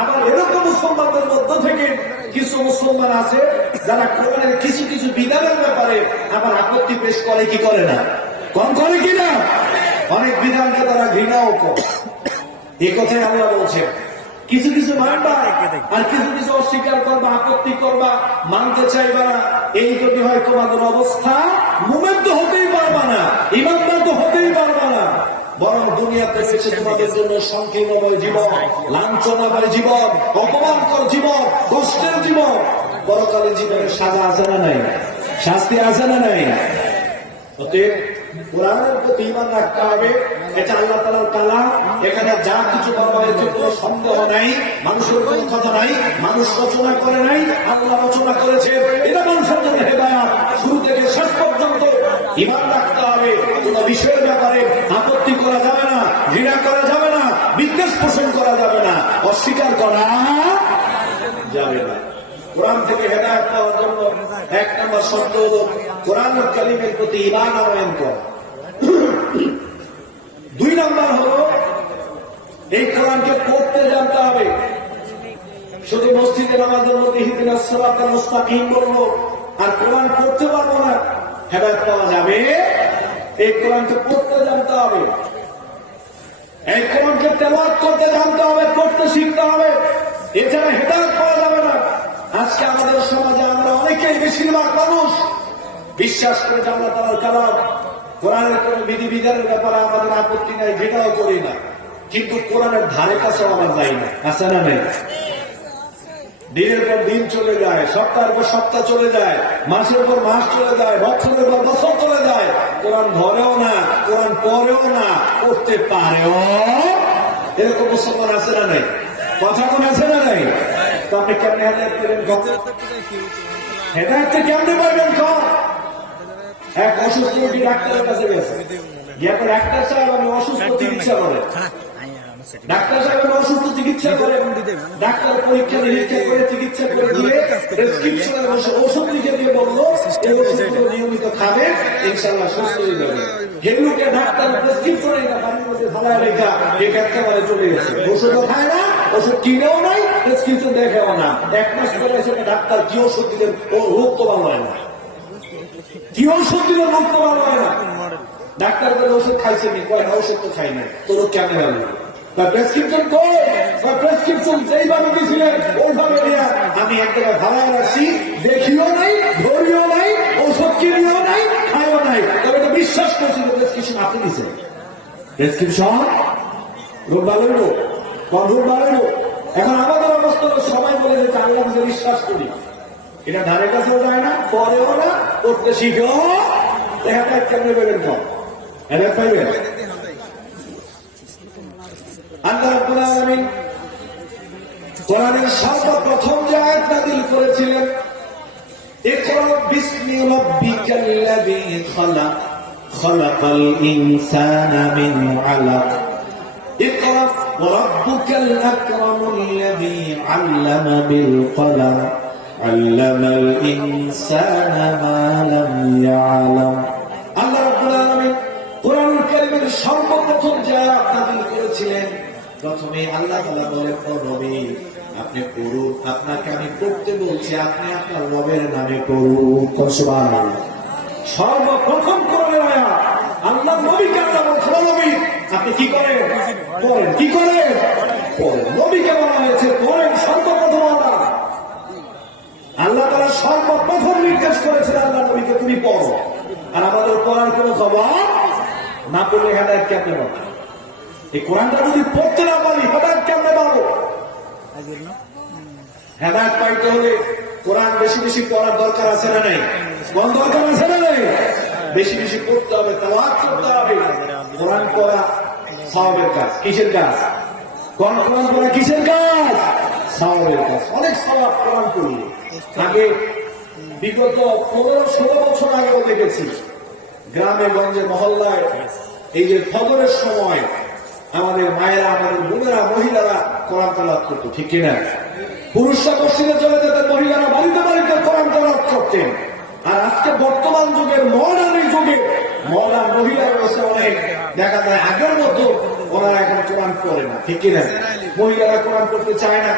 আবার এরকম মুসলমানদের মধ্য থেকে কিছু মুসলমান আছে যারা কোরআনের কিছু কিছু বিধানের ব্যাপারে আবার আপত্তি পেশ করে কি করে না, কম করে কিনা, অনেক বিধানকে তারা ঘৃণাও করে। এই কথাই আল্লাহ বলছেন কিছু কিছু মানবা আর কিছু কিছু অস্বীকার করবা, আপত্তি করবা, মানতে চাইবা না। এই যদি হয় তোমাদের অবস্থা, মুমিন তো হতেই পারবা না, ইমানদার তো হতেই পারবা না, বরং দুনিয়াতে রয়েছে তোমাদের জন্য সংকীর্ণময় জীবন, লাঞ্ছনাময় জীবন, অপমানকর জীবন, কষ্টের জীবন। পরকালের জীবনে সাজা আছে না নাই, শাস্তি আছে না নাই? অতএব কোরআনের প্রতি ঈমান রাখতে হবে। এটা আল্লাহ তাআলার কালাম, এখানে যা কিছু বলা হয়েছে কোনো সন্দেহ নাই, মানুষের কোনো কথা নাই, মানুষ রচনা করে নাই, আল্লাহ রচনা করেছে। এটা মানুষের জন্য হেদায়াত। শুরু থেকে শেষ পর্যন্ত ঈমান রাখতে হবে। কোনো বিষয়ের ব্যাপারে আপত্তি করা যাবে না, ঘৃণা করা যাবে না, বিদ্বেষ পোষণ করা যাবে না, অস্বীকার করা যাবে না। কোরআন থেকে হেদায়েত পাওয়ার জন্য এক নম্বর শর্ত হল কোরআনুল কারীমের প্রতি ঈমান আনয়ন করা। দুই নম্বর হলো এই কোরআনকে পড়তে জানতে হবে। শুধু মসজিদে নামাজের মধ্যে ইহদিনাস সিরাতাল মুস্তাকিম বলবো আর কোরআন পড়তে পারবো না, হেদায়েত পাওয়া যাবে? এই কোরআনকে পড়তে জানতে হবে, এই কোরআনকে তেলাওয়াত করতে জানতে হবে, পড়তে শিখতে হবে। এছাড়া হেদায়েত পাওয়া যাবে না। আজকে আমাদের সমাজে আমরা অনেকেই, বেশিরভাগ মানুষ বিশ্বাস করে যে আল্লাহ তাআলার কালাম, কোরআনের কোন বিধিবিধানের ব্যাপারে আমাদের আপত্তি নাই, ঘৃণাও করি না, কিন্তু কোরআনের ধারে কাছেও আমার যাই না। আছে না নেই? দিনের পর দিন চলে যায়, সপ্তাহের পর সপ্তাহ চলে যায়, মাসের পর মাস চলে যায়, বছরের পর বছর চলে যায়, কোরআন ধরেও না, কোরআন পড়েও না, পড়তে পারেও। এরকম মুসলমান আছে না নেই? কথা কোন আছে না নাই? তো আপনি কেমনে হেদায়েত পেলেন? হেদায়েত কেমনে পাইবেন? এক অসুস্থ রোগী ডাক্তারের কাছে গেছে, ডাক্তার সাহেব আমি অসুস্থ চিকিৎসা করেন, ডাক্তার সাহেব আমি অসুস্থ চিকিৎসা করেন, ডাক্তার পরীক্ষা নিরীক্ষা করে চিকিৎসা করে দিয়ে প্রেসক্রিপশনের ওষুধ লিখে দিয়ে বললো এই ওষুধগুলো নিয়মিত খাবে, ইনশাআল্লাহ সুস্থ হয়ে যাবে। যেগুলোকে ডাক্তার প্রেসক্রিপশনে বাড়ির মধ্যে ধারায় রেখা একেবারে চলে গেছে, ওষুধও খায় না, ওষুধ কিনেও নাই, প্রেসক্রিপশন দেখেও না। এক মাস পরে এসে ডাক্তার কি ওষুধ দিলেন, ও রোগ তো ভালো হয় না, কি ওষুধ দিলেন, রোগ তো ভালো হয় না। ডাক্তার বলে ওষুধ খাইছে নি, কয় না ওষুধ তো খাই নাই, তোর কেমন হবে? প্রেসক্রিপশন প্রেসক্রিপশন যেইভাবে দিয়েছিলেন ওইভাবে দেয়া আমি এক জায়গায় ভাড়ায় রাখছি, দেখিও নাই, ধরিও নাই, ওষুধ কিনিও নাই, খাইও নাই, তবে তো বিশ্বাস করছি প্রেসক্রিপশন আপনি দিচ্ছেন। প্রেসক্রিপশন রোগ ভালো রোগ, রোগ ভালো রোগ। এখন আমাদের অবস্থা সবাই বলে যে আল্লাহ বিশ্বাস করি, এটা ধারে কাছেও যায় না, পরেও না, করতে শিখো। দেখা কেমনে পেলেন? কম এটা পাইবেন। আল্লাহ রাব্বুল আলামিন কোরআনের সর্বপ্রথম যে আয়াত নাযিল করেছিলেন, ইকরা বিসমি রাব্বিকাল্লাযী খালাক, খালাকাল ইনসানা মিন আলাক, ইকরা ওয়া রাব্বুকাল আকরামুল্লাযী আল্লামা বিল কলম, আল্লামাল ইনসানা মা লাম ইয়ালাম। আল্লাহ রাব্বুল আলামিন কোরআনুল কারীমের সর্বপ্রথম যে আয়াত নাযিল করেছিলেন, প্রথমে আল্লাহ তাআলা বলেন, ও নবী আপনি পড়ুন, আপনাকে আমি পড়তে বলছি, আপনি আপনার রবের নামে পড়ুন। সুবহানাল্লাহ। সর্বপ্রথম কোরআনের আয়াত আল্লাহ নবীকে আল্লাহ বলছেন, ও নবী আপনি কি করেন? পড়েন। কি করেন? পড়েন। নবীকে বলা হয়েছে পড়েন। সর্বপ্রথম আল্লাহ তাআলা সর্বপ্রথম নির্দেশ করেছেন আল্লাহ নবীকে তুমি পড়ো। আর আমাদের পড়ার কোন খবর না, পড়লে হেদায়েত কেমনে পাবো? এই কোরআনটা যদি পড়তে না পারি হেদায়েত কেমনে পাবো? হেদায়েত পাইতে হলে কোরআন বেশি বেশি পড়ার দরকার আছে না নাই? কোন দরকার আছে না নাই? বেশি বেশি পড়তে হবে, তেলাওয়াত করতে হবে। কোরআন পড়া সওয়াবের কাজ। কিসের কাজ? কোরআন পড়া কিসের কাজ? সওয়াবের কাজ। অনেক সওয়াব কোরআন পড়লে। আগে বিগত 15-16 বছর আগেও দেখেছি গ্রামে গঞ্জে মহল্লায় এই যে ফজরের সময় আমাদের মায়েরা, আমাদের বোনেরা, মহিলারা কোরআন তেলাওয়াত করতো, ঠিক কিনা? পুরুষরা মসজিদে চলে যেতেন, মহিলারা বাড়িতে বাড়িতে কোরআন তেলাওয়াত করতেন। আর আজকে বর্তমান যুগের মডার্ন যুগে মডার্ন মহিলারা রয়েছে অনেক, দেখা যায় আগের মতো ওনারা এখন কোরআন পড়ে না, ঠিক কিনা? মহিলারা কোরআন পড়তে চায় না,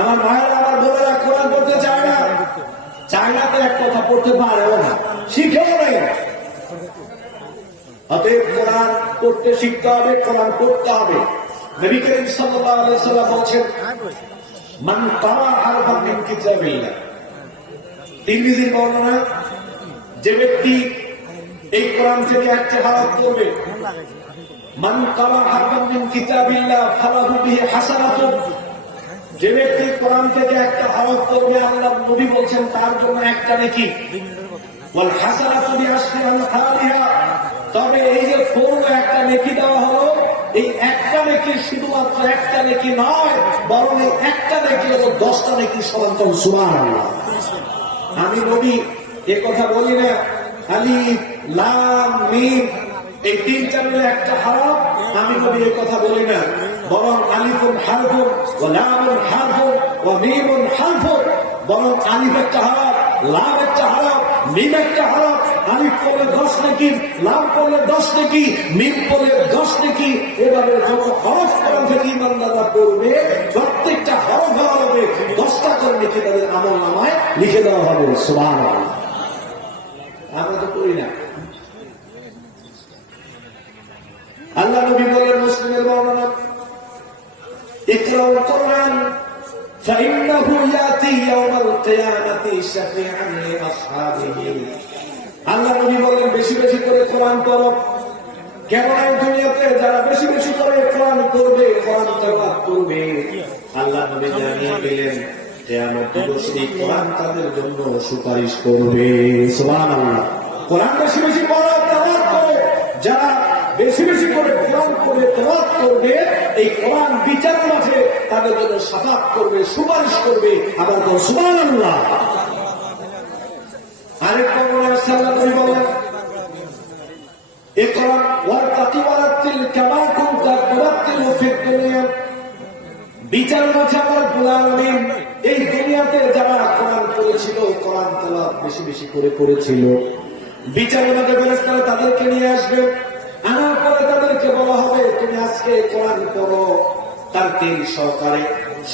আমার মায়েরা আমার বোনেরা কোরআন পড়তে চায় না। চায় না তো এক কথা, পড়তে পারেও না, শিখেও নেই। অতএব কোরআন পড়তে শিখতে হবে, কোরআন পড়তে হবে। নবী করিম সাল্লাল্লাহু আলাইহি ওয়াসাল্লাম বলেছেন, মান ক্বারা হারফান মিন কিতাবিল্লাহ। তিরমিজির বর্ণনা, যে ব্যক্তি এই কোরআন থেকে একটা হরফ পড়বে, মান ক্বারা হারফান মিন কিতাবিল্লাহ ফালাহু বিহি হাসানাতুন। যে ব্যক্তি কোরআন থেকে একটা হরফ পড়বে, আল্লাহ নবী বলেন তার জন্য একটা নেকি। ওয়াল হাসানাতু বিআশরি আমসালিহা। তবে এই যে পড়লো একটা নেকি দেওয়া হলো, এই একটা নেকি শুধুমাত্র একটা নেকি নয়, বরং এই একটা নেকি হলো 10টা নেকি সমান। সুবহানাল্লাহ। আমি নবী এ কথা বলি না, আলিফ লাম মিম এই তিনটা মিলে একটা হরফ, আমি নবী এ কথা বলি না, বরং আলিফুন হারফুন ওয়া লামুন হারফুন ওয়া মিমুন হারফুন। বরং আলিফ একটা হরফ, লাম একটা হরফ, মিম একটা হরফ। আলিফ পড়লে 10 নেকি, লাম পড়লে 10 নেকি, মিম পড়লে 10 নেকি। এভাবে যত হরফ কোরআন থেকে ইমানদাররা পড়বে, প্রত্যেকটা হরফ হবে 10টা করে নেকি তাদের আমলনামায় লিখে দেওয়া হবে। সুবহানাল্লাহ। আমরা তো করি না। আল্লাহ নবী বলেন, মুসলিমের বর্ণনা, ইকরাউল কোরআন ফাইন্নাহু ইয়াতি ইয়াওমাল কিয়ামাতি শাফিআন লিআসহাবিহি। আল্লাহ নবী বলেন, বেশি বেশি করে কোরআন পড়ো। কেননা দুনিয়াতে যারা বেশি বেশি করে কোরআন পড়বে, কোরআন তেলাওয়াত করবে, আল্লাহ নবী জানিয়ে দিলেন কিয়ামত দিবসে কোরআন তাদের জন্য সুপারিশ করবে। সুবহানাল্লাহ। কোরআন বেশি বেশি পড়ো, তেলাওয়াত করো। যারা বেশি বেশি করে কোরআন পড়ে তেলাওয়াত করবে, এই কোরআন বিচারের মাঠে তাদের জন্য শাফাআত করবে, সুপারিশ করবে। আবার বল সুবহানাল্লাহ। আরেক বর্ণনায় আল্লাহ নবী বলেন, ইকরা ওয়ারতাকি ওয়ারাতিল কামা কুনতা তুরাতিলু ফিদ দুনিয়া। বিচারের মাঠে আমার রব্বুল আলামিন এই দুনিয়াতে যারা কোরআন পড়েছিল, কোরআন তেলাওয়াত বেশি বেশি করে পড়েছিল, বিচারের মাঠে ফেরেশতারা তাদেরকে নিয়ে আসবে। আনার পরে তাদেরকে বলা হবে, তুমি আজকে কোরআন পড়ো, তার তিল সহকারে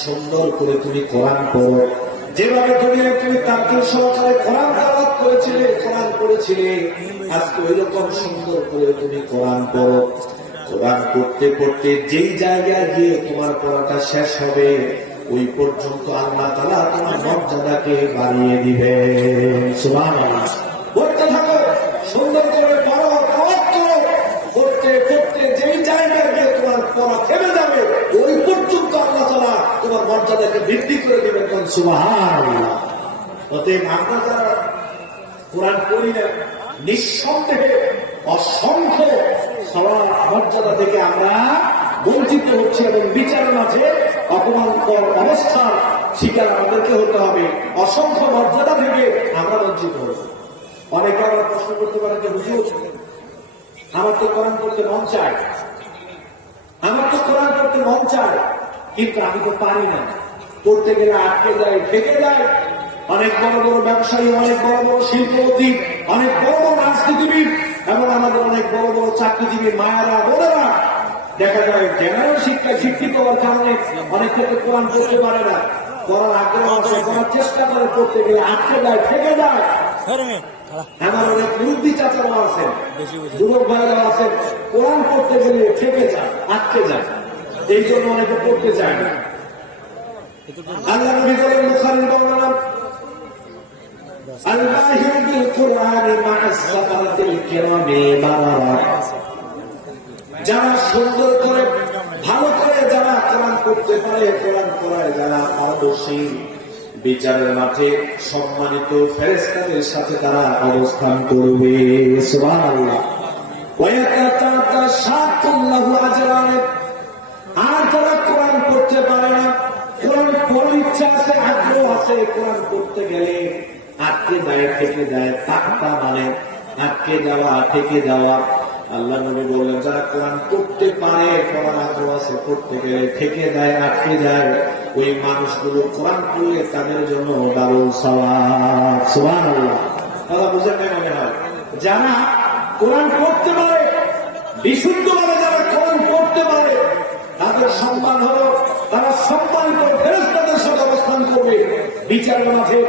সুন্দর করে তুমি কোরআন পড়ো। যেভাবে দুনিয়ায় তুমি তার সহকারে কোরআন তেলাওয়াত করেছিলে, কোরআন পড়েছিলে, আজকে ওই রকম সুন্দর করে তুমি কোরআন পড়ো। কোরআন পড়তে পড়তে যেই জায়গায় গিয়ে তোমার পড়াটা শেষ হবে, ওই পর্যন্ত আল্লাহ তাআলা তোমার মর্যাদাকে বাড়িয়ে দিবে। সুবহানাল্লাহ। পড়তে থাকো, সুন্দর করে পড়ো, তেলাওয়াত করো। পড়তে পড়তে যেই জায়গায় গিয়ে তোমার পড়া থেমে যাবে, ওই পর্যন্ত আল্লাহ তাআলা তোমার মর্যাদাকে বৃদ্ধি করে দিবেন। সুবহানাল্লাহ। অতএব আমরা যারা কোরআন পড়ি না, নিঃসন্দেহে অসংখ্য সওয়াব মর্যাদা থেকে আমরা বঞ্চিত হচ্ছে এবং বিচারের মাঝে অপমানকর অবস্থার শিকার আমাদেরকে হতে হবে। অসংখ্য মর্যাদা থেকে আমরা বঞ্চিত হব। অনেকে আবার প্রশ্ন করতে পারে যে, হুজুর আমার তো কোরআন পড়তে মন চায়, আমার তো কোরআন পড়তে মন চায়, কিন্তু আমি তো পারি না। পড়তে গেলে আটকে যায়, থেকে যায়। অনেক বড় বড় ব্যবসায়ী, অনেক বড় বড় শিল্পপতি, অনেক বড় বড় রাজনীতিবিদ এবং আমাদের অনেক বড় বড় চাকরিজীবী মায়েরা, বোনেরা দেখা যায় জেনারেল শিক্ষায় শিক্ষিত হওয়ার কারণে অনেক ক্ষেত্রে কোরআন পড়তে পারে না। পড়ার আগ্রহ আছে, পড়ার চেষ্টা করে, পড়তে গেলে আটকে যায়, থেকে যায়। আমার অনেক মুরব্বী চাচারা আছেন, যুবক ভাইরা আছেন, কোরআন পড়তে গেলে থেকে যায়, আটকে যায়। এই জন্য অনেকে পড়তে চায় না। আল্লাহ নবী বলেন, বুখারীর বর্ণনা, আল-মাহিরু বিল কুরআনি মা'আস সাফারাতিল কিরামি বারারা। যারা সুন্দর করে, ভালো করে যারা কোরআন পড়তে পারে, কোরআন পড়ায় যারা পারদর্শী, বিচারের মাঠে সম্মানিত ফেরেশতাদের সাথে তারা অবস্থান করবে। সুবহানাল্লাহ। ওয়া ইয়াতাতাশাকুল্লাহু আজরান। আর যারা কোরআন পড়তে পারে না, কোরআন পড়ার ইচ্ছা আছে, আগ্রহ আছে, কোরআন পড়তে গেলে আটকে যায়, থেকে যায়। পাক্কা মানে আটকে যাওয়া, থেকে যাওয়া। আল্লাহ নবী বললেন, যারা কোরআন পড়তে পারে, পড়ার আগ্রহ আছে, পড়তে গেলে থেকে যায়, আটকে যায়, ওই মানুষগুলো কোরআন পড়লে তাদের জন্য ডাবল সওয়াব। সুবহানাল্লাহ। তারা বুঝেন না মনে হয়? যারা কোরআন পড়তে পারে, বিশুদ্ধভাবে যারা কোরআন পড়তে পারে, তাদের তাদের সম্মান হলো তারা সম্মানিত ফেরেশতাদের সাথে অবস্থান করবে বিচারের মাঠে।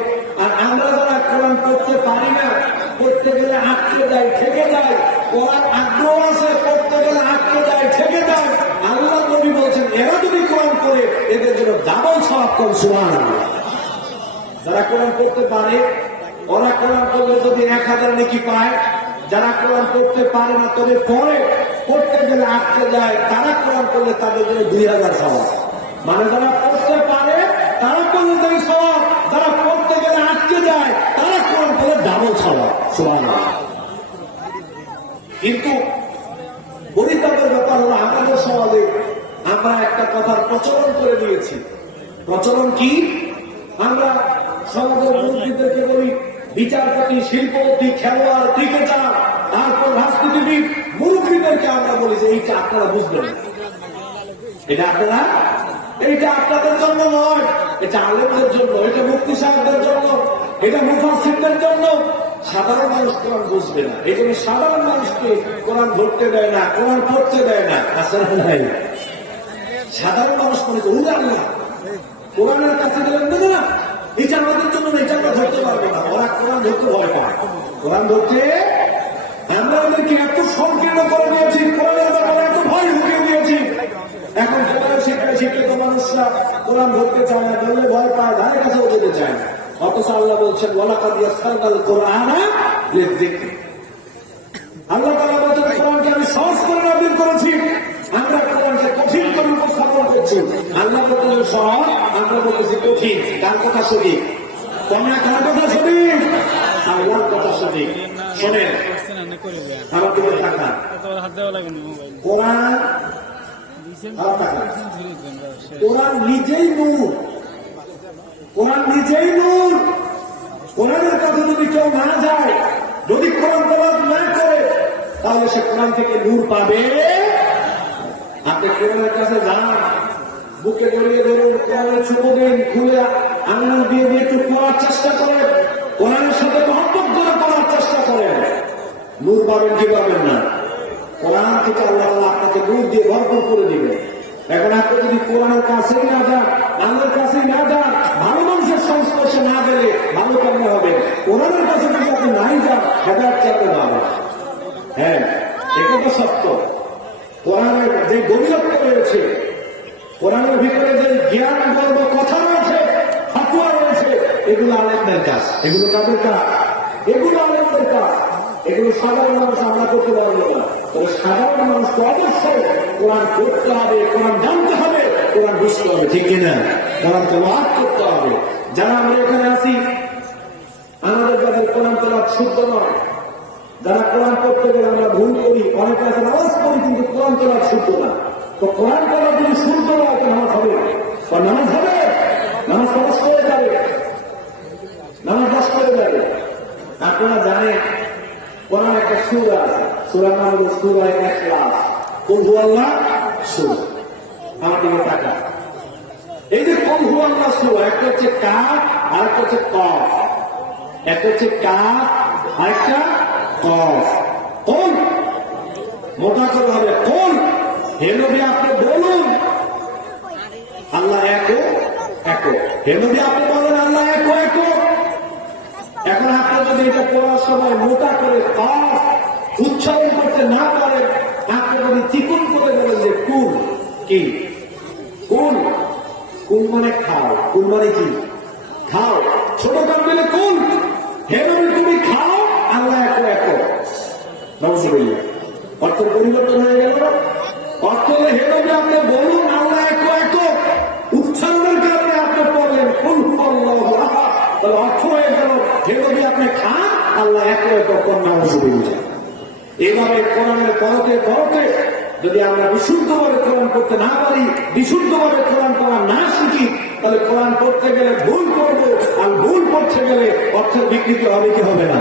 আর আমরা যারা কোরআন পড়তে পারি না, পড়তে গেলে আটকে যায়, থেকে যায়, কোরআন আগ্রহ আছে, পড়তে গেলে আটকে যায়, থেকে যায়, আল্লাহ নবী বলছেন এরা যদি কোরআন পড়ে এদের জন্য ডাবল সওয়াব কম। সুবহানাল্লাহ। যারা কোরআন পড়তে পারে ওরা কোরআন পড়লে যদি 1000 নেকি পায়, যারা কোরআন পড়তে পারে না তবে পড়ে, পড়তে গেলে আটকে যায়, তারা কোরআন পড়লে তাদের জন্য 2000 সওয়াব। মানে যারা পড়তে পারে তারা পড়লে তাই সওয়াব, যারা পড়তে গেলে আটকে যায় তারা কোরআন পড়লে ডাবল সওয়াব। সুবহানাল্লাহ। কিন্তু পরিতাপের ব্যাপার হলো আমাদের সমাজে আমরা একটা কথার প্রচলন করে দিয়েছি। প্রচলন কি? আমরা সমাজের মুরব্বীদেরকে বলি বিচারপতি, শিল্পপতি, খেলোয়াড়, ক্রিকেটার, তারপর রাজনীতিবিদ, মুরব্বীদেরকে আমরা বলি যে এইটা আপনারা বুঝবেন, এটা আপনারা, এইটা আপনাদের জন্য নয়, এটা আলেমদের জন্য, এটা মুফতি সাহেবদের জন্য, এটা মুফাসসিরদের জন্য। সাধারণ মানুষ কোরআন বুঝবে না, এই জন্য সাধারণ মানুষকে কোরআন ধরতে দেয় না, কোরআন পড়তে দেয় না। আসলে নাই সাধারণ মানুষ মনে করে না কোরআনের কাছে গেলেন না, এটা আমাদের জন্য এটা আমরা ধরতে পারবো না। ওরা কোরআন ধরতে ভয় পায়, কোরআন ধরতে আমরা ওদেরকে এত সংকীর্ণ করে দিয়েছি, কোরআনের ব্যাপারে এত ভয় ঢুকিয়ে দিয়েছি। এখন কোরআন সেখানে শিক্ষিত মানুষরা কোরআন ধরতে চায় না, ধরলে ভয় পায়, ধারে কাছেও যেতে চায় না। অথচ আল্লাহ বলছেন ওয়ালাকাদ ইয়াসসারনাল কুরআনা লিযিকর। আল্লাহ তাআলা বলছেন কোরআনকে আমি সহজ করে নাযিল করেছি, আমরা কোরআনকে কঠিন করে উপস্থাপন করছি। আল্লাহ বলছেন সহজ, আমরা বলতেছি কঠিন। কার কথা সঠিক? তোমরা কার কথা সঠিক? আল্লাহর কথা সঠিক। শোনেন আমার দিকে তাকান, কোরআন কোরআন নিজেই নূর, কোরআন নিজেই নূর। কোরআনের কাছে যদি কেউ না যায়, যদি কোরআন তেলাওয়াত না করে, তাহলে সে কোরআন থেকে নূর পাবে। আপনি কোরআনের কাছে যান, বুকে জড়িয়ে ধরুন, কোরআনের চুমু দিন, খুলে আঙুল দিয়ে দিয়ে একটু পড়ার চেষ্টা করেন, কোরআনের সাথে মহব্বত করে পড়ার চেষ্টা করেন, নূর পাবেন কি পাবেন না? কোরআন থেকে আল্লাহ তাআলা আপনাকে নূর দিয়ে ভরপুর করে দিবে। এখন আপনি যদি কোরআনের কাছেই না যান, আল্লাহর কাছেই না যান, ভালো মানুষের সংস্পর্শে না গেলে ভালো কেমন হবে? কোরআনের কাছে যদি আপনি নাই যান, হেদায়েত কেমন পাবেন? হ্যাঁ, এটা তো সত্য। কোরআনের যে গভীরত্ব রয়েছে, কোরআনের ভিতরে যে জ্ঞান গর্ব কথা রয়েছে, ফাতুয়া রয়েছে, এগুলো আলেমদের কাজ। এগুলো কাদের কাজ? এগুলো আলেমদের কাজ। এগুলো সাধারণ মানুষ আমরা করতে পারবো না। তবে সাধারণ মানুষকে অবশ্যই কোরআন করতে হবে, কোরআন জানতে হবে, কোরআন বুঝতে হবে, ঠিক কিনা? কোরআন তেলাওয়াত করতে হবে। যারা আমরা এখানে আছি, আমাদের যাদের কোরআন তেলাওয়াত শুদ্ধ নয়, যারা কোরআন পড়তে গেলে আমরা ভুল করি, অনেকে আছে নামাজ পড়ি কিন্তু কোরআন তেলাওয়াত শুদ্ধ না। তো কোরআন তেলাওয়াত যদি শুদ্ধ না হয়, নামাজ হবে? নামাজ হবে, নামাজ নষ্ট হয়ে যাবে, নামাজ নষ্ট হয়ে যাবে। আপনারা জানেন কোরআন একটা সূরা আছে, সূরার নাম হলো সূরা ইখলাস। কুল হুয়াল্লাহ সূরা। আমার দিকে তাকান, এই যে কুল হুয়াল্লাহ সূরা, একটা হচ্ছে কাফ আর একটা হচ্ছে কফ। একটা হচ্ছে কাফ আর একটা কফ। কোন মোটা করে হবে, কোন হে নবী আপনি বলুন আল্লাহ এক এক। হে নবী আপনি বলেন আল্লাহ এক এক। এখন আপনি যদি এটা পড়ার সময় মোটা করে কফ উচ্চারণ করতে না পারেন, আপনি যদি চিকুন করে বলেন যে কুল, কি কুল? কুল মানে খাও, কুল মানে কি? খাও। ছোট কান দিলে কুল, হে নবী তুমি খাও, আল্লাহ এক এক। নবুল্লাহ অর্থের পরিবর্তন হয়ে গেল। অর্থ হলে হে নবী আপনি বলুন আল্লাহ এক এক। উচ্চারণের কারণে আপনি পড়লেন কুল হুয়াল্লাহু আহাদ, তাহলে অর্থ হয়ে গেল হে নবী আপনি খান, আল্লাহ এক এক। নবুল্লাহ এইভাবে কোরআনের পড়তে পড়তে যদি আমরা বিশুদ্ধভাবে কোরআন পড়তে না পারি, বিশুদ্ধভাবে কোরআন পড়া না শিখি, তাহলে কোরআন পড়তে গেলে ভুল করবো, আর ভুল পড়তে গেলে অর্থের বিকৃতি হবে কি হবে না?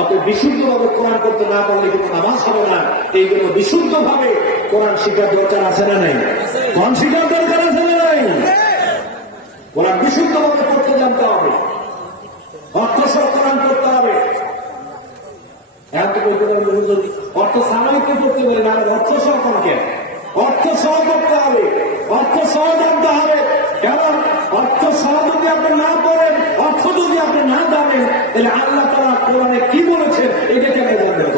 আপনি বিশুদ্ধভাবে কোরআন করতে না পারলে কিন্তু নামাজ হবে না। এই জন্য বিশুদ্ধভাবে কোরআন শিখার দরকার আছে না নাই? কোরআন শিখার দরকার আছে না নাই? কোরআন বিশুদ্ধভাবে পড়তে জানতে হবে, অর্থ সহ কোরআন করতে হবে। এখন তো বলতে পারেন অর্থ সামাজিক করতে পারে না, অর্থ সহ কোনকে অর্থ সহ করতে হবে, অর্থ সহ জানতে হবে। কারণ অর্থ সহ যদি আপনি না পড়েন, অর্থ যদি আপনি না জানেন, তাহলে আল্লাহ তাআলা কোরআনে কি বলেছেন এটা কেন জানবেন?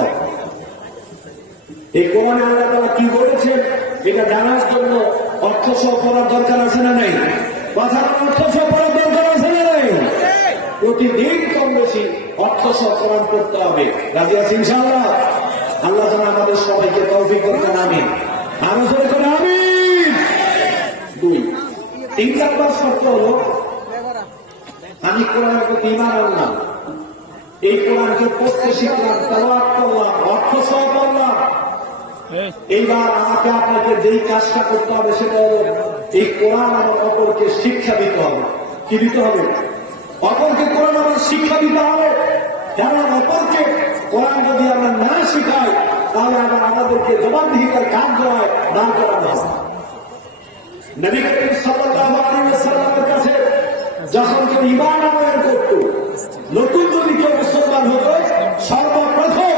এই কোরআনে আল্লাহ তাআলা কি বলেছেন এটা জানার জন্য অর্থ সহ পড়ার দরকার আছে না নাই? কথা অর্থ সহ পড়ার দরকার আছে না নাই? প্রতিদিন কম বেশি অর্থ সহ কোরআন পড়তে হবে। রাজি আছি ইনশাআল্লাহ? আল্লাহ যেন আমাদের সবাইকে তৌফিক করতেন, আমিন। আরো জোরে করে আমিন। 2 নাম্বার শর্ত হলো আমি কোরআনের প্রতি ঈমান আনলাম, এই কোরআনকে পড়তে শিখলাম, তেলাওয়াত করলাম, অর্থ সহ পড়লাম। এইবার আমাকে আপনাকে যেই কাজটা করতে হবে সেটা হলো এই কোরআন আমার অপরকে শিক্ষা দিতে হবে। কি দিতে হবে? অপরকে কোরআন আমার শিক্ষা দিতে হবে। কারণ অপরকে কোরআন যদি আমরা না শিখাই তাহলে আবার আমাদেরকে জবাবদিহিতার কাজ হয় দান করানো হবে। নবী করিম সাল্লাল্লাহু আলাইহি ওয়াসাল্লামের কাছে যখন কেউ ঈমান আনয়ন করত, নতুন যদি কেউ মুসলমান হতো, সর্বপ্রথম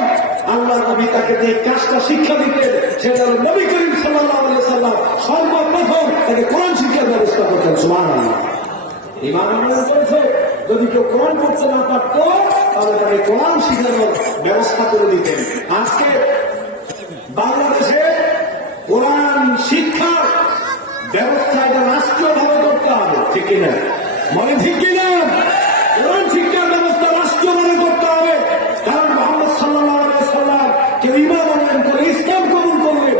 আল্লাহ নবী তাকে যে কাজটা শিক্ষা দিতেন সেটা হল নবী করিম সাল্লাল্লাহু আলাইহি ওয়াসাল্লাম সর্বপ্রথম তাকে কোরআন শিক্ষার ব্যবস্থা করতেন। সুবহানাল্লাহ। ঈমান আনয়ন করেছে, যদি কেউ কোরআন পড়তে না পারত তাহলে তাকে কোরআন শিখানোর ব্যবস্থা করে দিতেন। আজকে বাংলাদেশে কোরআন শিক্ষার ব্যবস্থা এটা রাষ্ট্রীয়ভাবে করতে হবে, ঠিক কিনা? মনে ঠিক কিনা? কোরআন শিক্ষার ব্যবস্থা রাষ্ট্রীয়ভাবে করতে হবে। কারণ মুহাম্মদ সাল্লাল্লাহু আলাইহি ওয়াসাল্লাম কেউ ঈমান আনয়ন করে ইসলাম কবুল করলে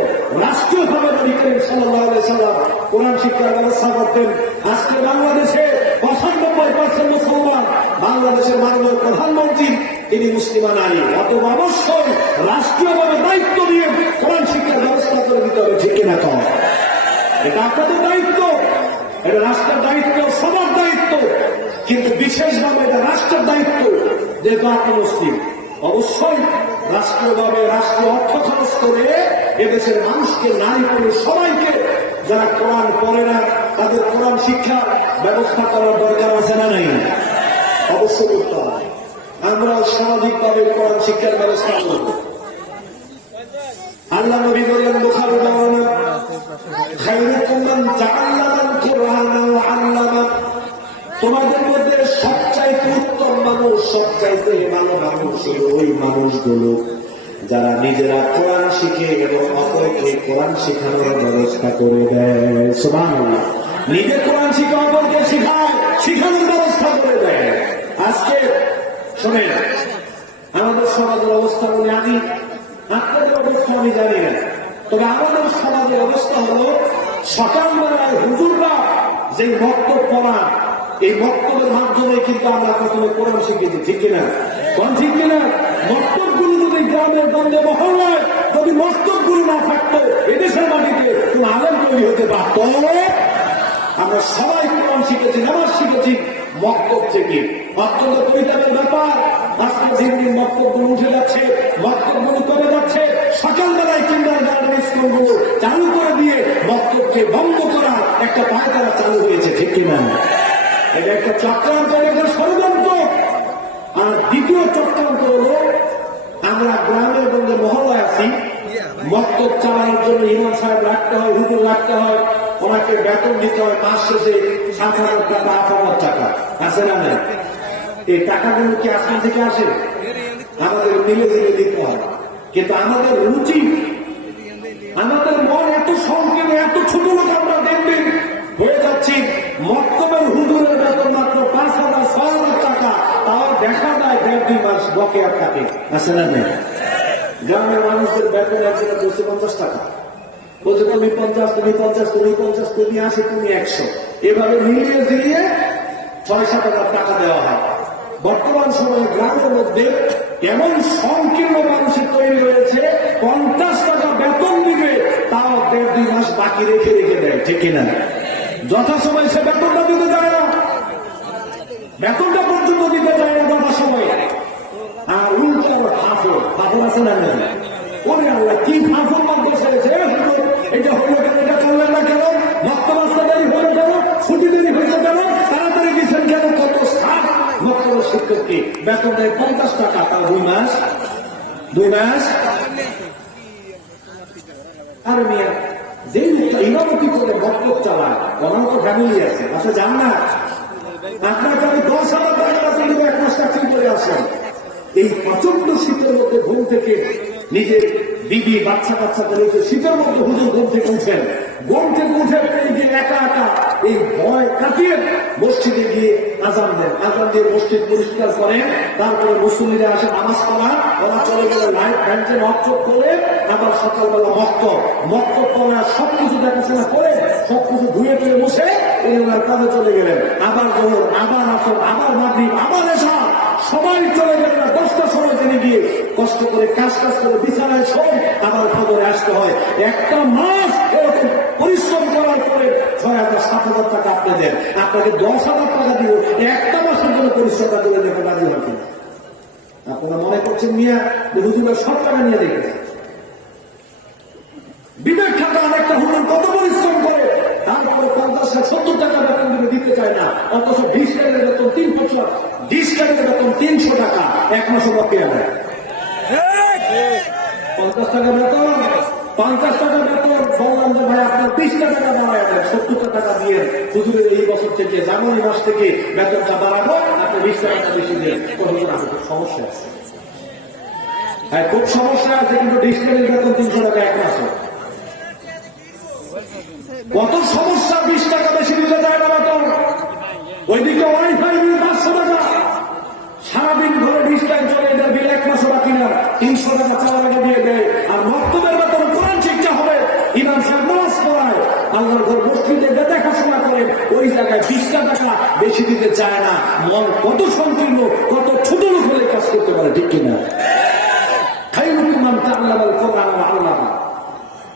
রাষ্ট্রীয়ভাবে নবী করিম সাল্লাল্লাহু আলাইহি ওয়াসাল্লাম কোরআন শিক্ষার ব্যবস্থা করতেন। আজকে বাংলাদেশে 95% মুসলমান, বাংলাদেশের মাননীয় প্রধানমন্ত্রী তিনি মুসলিমা নারী। অতএব অবশ্যই রাষ্ট্রীয়ভাবে দায়িত্ব নিয়ে কোরআন শিক্ষার ব্যবস্থা করে দিতে হবে, ঠিক কিনা? কম এটা আপনাদের দায়িত্ব, এটা রাষ্ট্রের দায়িত্ব, সবার দায়িত্ব, কিন্তু বিশেষভাবে এটা রাষ্ট্রের দায়িত্ব। যেহেতু আপনি মুসলিম, অবশ্যই রাষ্ট্রীয়ভাবে রাষ্ট্রীয় অর্থ খরচ করে এদেশের মানুষকে, নারী পুরুষ সবাইকে যারা কোরআন পড়ে না তাদের কোরআন শিক্ষা ব্যবস্থা করার দরকার আছে না নাই? অবশ্যই করতে হবে। আমরা সামাজিকভাবে কোরআন শিক্ষার ব্যবস্থা করব। আল্লাহ নবী বলেন বুখারী বর্ণনা, খায়রুকুম মান তাআল্লামাল কুরআনা ওয়া আল্লামা, তোমাদের মধ্যে সবচাইতে উত্তম মানুষ, সবচাইতে ভালো মানুষ হলো ওই মানুষগুলো যারা নিজেরা কোরআন শিখে এবং অপরকে কোরআন শেখানোর ব্যবস্থা করে দেয়। সুবহানাল্লাহ। নিজে কোরআন শিখে অপরকে শিখায়, শিখানোর ব্যবস্থা করে দেয়। আজকে শোনেন, আমাদের সমাজের অবস্থা বলে আমি, আপনাদের অবস্থা আমি জানি না, তবে আমাদের সমাজের অবস্থা হলো সকালবেলায় হুজুররা যে বক্তব্য পড়ান, এই বক্তব্যের মাধ্যমে কিন্তু আমরা প্রথমে কোরআন শিখেছি, ঠিক কিনা? কোন ঠিক কিনা? বক্তব্যগুলো যদি গ্রামের গঞ্জে মহল্লায় যদি বক্তব্যগুলো না থাকতো, এদেশের মাটিতে কোন আলেম তৈরি হতে পারত? আমরা সবাই কোরআন শিখেছি, নামাজ শিখেছি মক্তব থেকে। অত্যন্ত পরিতাপের ব্যাপার, আজকে দিন দিন মক্তবগুলো উঠে যাচ্ছে, মক্তবগুলো কমে যাচ্ছে। সকালবেলায় কিন্ডারগার্টেন স্কুলগুলো চালু করে দিয়ে মক্তবকে বন্ধ করা একটা পায়তারা চালু হয়েছে, ঠিক কিনা? এটা একটা চক্রান্ত, একটা ষড়যন্ত্র। আর দ্বিতীয় চক্রান্ত হলো আমরা গ্রামের গঞ্জে মহল্লায় আছি, মক্তব চালানোর জন্য ইমাম সাহেব রাখতে হয়, হুজুর রাখতে হয়, ওনাকে বেতন দিতে হয় মাস শেষে 7,000 টাকা, 8,000 টাকা। আছে না? না। এই টাকাগুলো কি আসমান থেকে আসে? আমাদের মিলে মিলে দিতে হয়। কিন্তু আমাদের রুচি, আমাদের মন এত সংকীর্ণ, এত ছোট লোক আমরা দেখবেন হয়ে যাচ্ছি। মক্তবের হুজুরের বেতন মাত্র 5,000, 6,000 টাকা, তাও দেখা যায় 1.5-2 মাস বকেয়া থাকে। আছে না? নেই। গ্রামের মানুষদের বেতন একজনের 250 টাকা, বলছে তুমি 50, তুমি 50, তুমি 50, তুমি 80, তুমি 100, এভাবে মিলিয়ে ঝিলিয়ে 6-7,000 টাকা দেওয়া হয়। বর্তমান সময়ে গ্রামের মধ্যে এমন সংকীর্ণ মানুষের তৈরি হয়েছে, 50 টাকা বেতন দিবে তাও 1.5-2 মাস বাকি রেখে রেখে দেয়, ঠিক কিনা? যথাসময় সে বেতনটা দিতে যায় না, বেতনটা পর্যন্ত দিতে যায় না যথাসময়। আর উল্টো ফাঁফর, ফাঁফর আছে না? ওরে আল্লাহ, কি ফাঁফর মধ্যে ছেড়েছে! এটা হইল কেন, এটা করলেন না কেন, মক্তব আসতে দেরি হয়ে কেন, ছুটি দেরি হয়েছে কেন, তাড়াতাড়ি দিচ্ছেন কেন? কত সাত মক্তব শিক্ষককে বেতন দেয় 50 টাকা, তাও 2 মাস। 2 মাস। আর মিয়া যেই লোকটা ইমামতি করে মতলব চালায়, ওনার তো ফ্যামিলি আছে, আচ্ছা যান না, আপনাকে আমি 10,000 টাকা বেতন দেবো, 1 মাস চাকরি করে আসেন। এই প্রচন্ড শীতের মধ্যে ঘুম থেকে নিজের বিবি বাচ্চা কাচ্চা করে শীতের মধ্যে হুজুর ঘুম থেকে উঠেন, ঘুম থেকে উঠে এই যে একা একা এই ভয় কাটিয়ে মসজিদে গিয়ে আজান দেন, আজান দিয়ে মসজিদ পরিষ্কার করেন, তারপরে মুসল্লিরা আসে নামাজ পড়া, ওরা চলে গেলে লাইট ফ্যানকে মক্তব করে, আবার সকালবেলা মক্তব পড়া সবকিছু দেখাশোনা করে সবকিছু ধুয়ে টুয়ে মুছে এই ওনার কাজে চলে গেলেন। আবার জোহর, আবার আসর, আবার মাগরিব, আবার এশা, সবাই চলে গেলেন। 10টার সময় তিনি গিয়ে কষ্ট করে কাজ করে বিছানায় শোন, আবার খবরে আসতে হয়। একটা মাস এরকম পরিশ্রম করার পরে 6,000-7,000 টাকা আপনি দেন, আপনাকে 10,000 টাকা দিব, একটা মাসের জন্য পরিশ্রমটা করে দেখে রাজি হবে। আপনারা মনে করছেন মিয়া হুজুরের সব টাকা নিয়ে রেখেছে, বিবেক থাকা অনেকটা হুজুর কত পরিশ্রম করে, তারপরে 50-70 টাকা বেতন দিতে চায় না, অথচ 20 টাকার বেতন 300, 20 টাকার বেতন 300 টাকা, 1 মাসে বকেয়া দেয়। 50 টাকা বেতন, 50 টাকা বেতন বললাম যে ভাই আপনার 20 টাকা বাড়ায় দেন, 70 টাকা দিয়ে হুজুরের এই বছর থেকে জানুয়ারি মাস থেকে বেতনটা বাড়াবো, আপনি 20 টাকা বেশি দিয়ে সমস্যা আছে। হ্যাঁ খুব সমস্যা আছে, কিন্তু ডিস্ট্রিক্টের বেতন 300 টাকা 1 মাসে। কত সমস্যা, 20 টাকা বেশি দিতে যায় না বেতন, ওইদিকে ওয়াইফাই বিল 500 টাকা, সারাদিন ঘরে 20 টাকা চলে, এটার বিল 1 মাসও বাকি না, 300 টাকা চাওয়ার আগে দিয়ে দেয়। আর মক্তবের বেতন কোরআন শিক্ষা হবে, ইমাম সাহেব নামাজ পড়ায়, আল্লাহর ঘর মসজিদে দেখাশোনা করেন, ওই জায়গায় 20 টাকা বেশি দিতে চায় না। মন কত সংকীর্ণ, কত ছোট লোক হলে কাজ করতে পারে, ঠিক কিনা? খায়রুকুম মান তাআল্লামাল কোরআন ওয়া আল্লামা।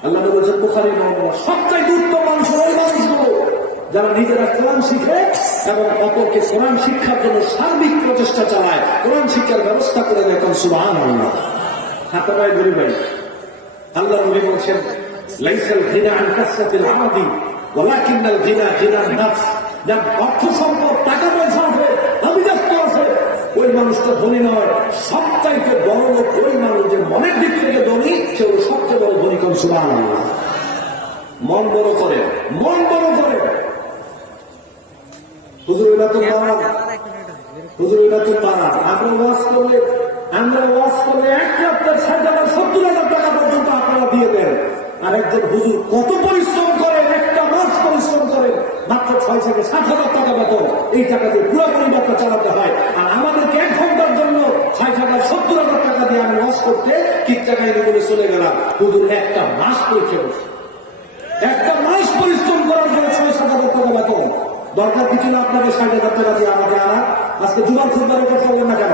আল্লাহ বলেছেন বুখারী মুসলিম, সবচেয়ে উত্তম মানুষ ওই মানুষগুলো যারা নিজেরা কোরআন শিখে এবং অপরকে কোরআন শিক্ষার জন্য সার্বিক প্রচেষ্টা চালায়, কোরআন শিক্ষার ব্যবস্থা করে দেখেন। সুবহানাল্লাহ। হাতে পায়ে ধরে ভাই, আল্লাহ নবী বলেছেন লাইসাল গিনা আন কাসরাতিল আমাদি ওয়ালাকিনাল গিনা গিনান নাফস। যার অর্থ সম্পদ টাকা পয়সা আছে, আভিজাত্য আছে, ওই মানুষটা ধনী নয়, সবচাইতে বড় লোক ওই মানুষ যে মনের দিক থেকে ধনী, সে হল সবচেয়ে বড় ধনী। কোন সুবহানাল্লাহ। মন বড় করে, মন বড় করে। হুজুর এটা তো পারা, হুজুর এটা তো পারা। আমরা ওয়াজ করলে এক রাতের 60,000-70,000 টাকা পর্যন্ত আপনারা দিয়ে দেন। আর একজন হুজুর কত পরিশ্রম করে, একটা মাস পরিশ্রম করে, মাত্র 6 থেকে 7,000 টাকা বেতন, এই টাকা দিয়ে পুরো পরিবারটা চালাতে হয়। আর আমাদেরকে 1 ঘন্টার জন্য 60,000-70,000 টাকা দিয়ে আমি ওয়াজ করতে ঠিক টাকায় বলে চলে গেলাম। হুজুর একটা মাস পরীক্ষা করছে, একটা মাস পরিশ্রম করার জন্য 6-7,000 টাকা বেতন। দরকার কিছু না আপনাকে 60,000 টাকা দিয়ে আমাকে আনা। আজকে জুমার খুতবার উপর করবেন না কেন?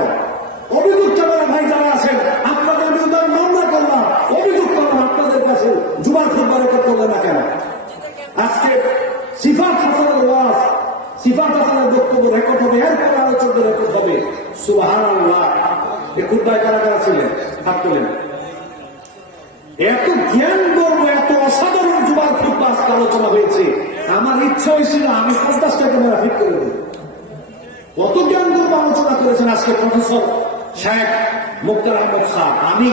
অভিযুক্ত করা ভাই যারা আছেন, আপনাদের বিরুদ্ধে মামলা করলাম, অভিযোগ করলাম আপনাদের কাছে, জুমার খুতবার উপর করবেন না কেন? আজকে সিফাত হাসানের ওয়াজ, সিফাত হাসানের বক্তব্য রেকর্ড হবে, এরপরে আলোচকদের রেকর্ড হবে। সুবহানাল্লাহ। এই খুতবায় কারা কারা ছিলেন? হাত তোলেন। এত জ্ঞান গর্ব, এত অসাধারণ জুমার খুতবা আজকে আলোচনা হয়েছে। আমার ইচ্ছা হয়েছিল আমি 50 টাকা ফিট করে দেব। কত জ্ঞান গর্ব আলোচনা করেছেন আজকে প্রফেসর শেখ মুক্তার আহমেদ সাহেব। আমি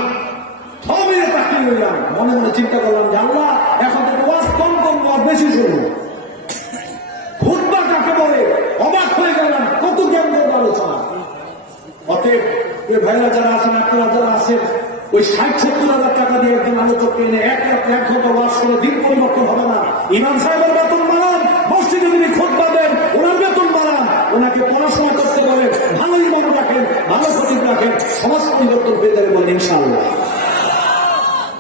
থমের তাকিয়ে রইলাম, মনে মনে চিন্তা করলাম যে আল্লাহ এখন থেকে ওয়াজ কম করবো আর বেশি শুনবো। খুতবা কাকে বলে অবাক হয়ে গেলাম, কত জ্ঞান গর্ব আলোচনা। অতএব ভাইরা যারা আছেন, আপনারা যারা আছেন, ওই 60-70,000 টাকা দিয়ে একজন আলোচককে এনে 1 ঘন্টা ওয়াজ করে দিন পরিবর্তন হবে না। ইমাম সাহেবের বেতন বাড়ান, মসজিদে তিনি খুতবা দেন, ওনার বেতন বাড়ান, ওনাকে পড়াশোনা করতে বলেন, ভালো ইমাম রাখেন, ভালো খতিব রাখেন, সমাজ পরিবর্তন হয়ে যাবে বলেন ইনশাআল্লাহ।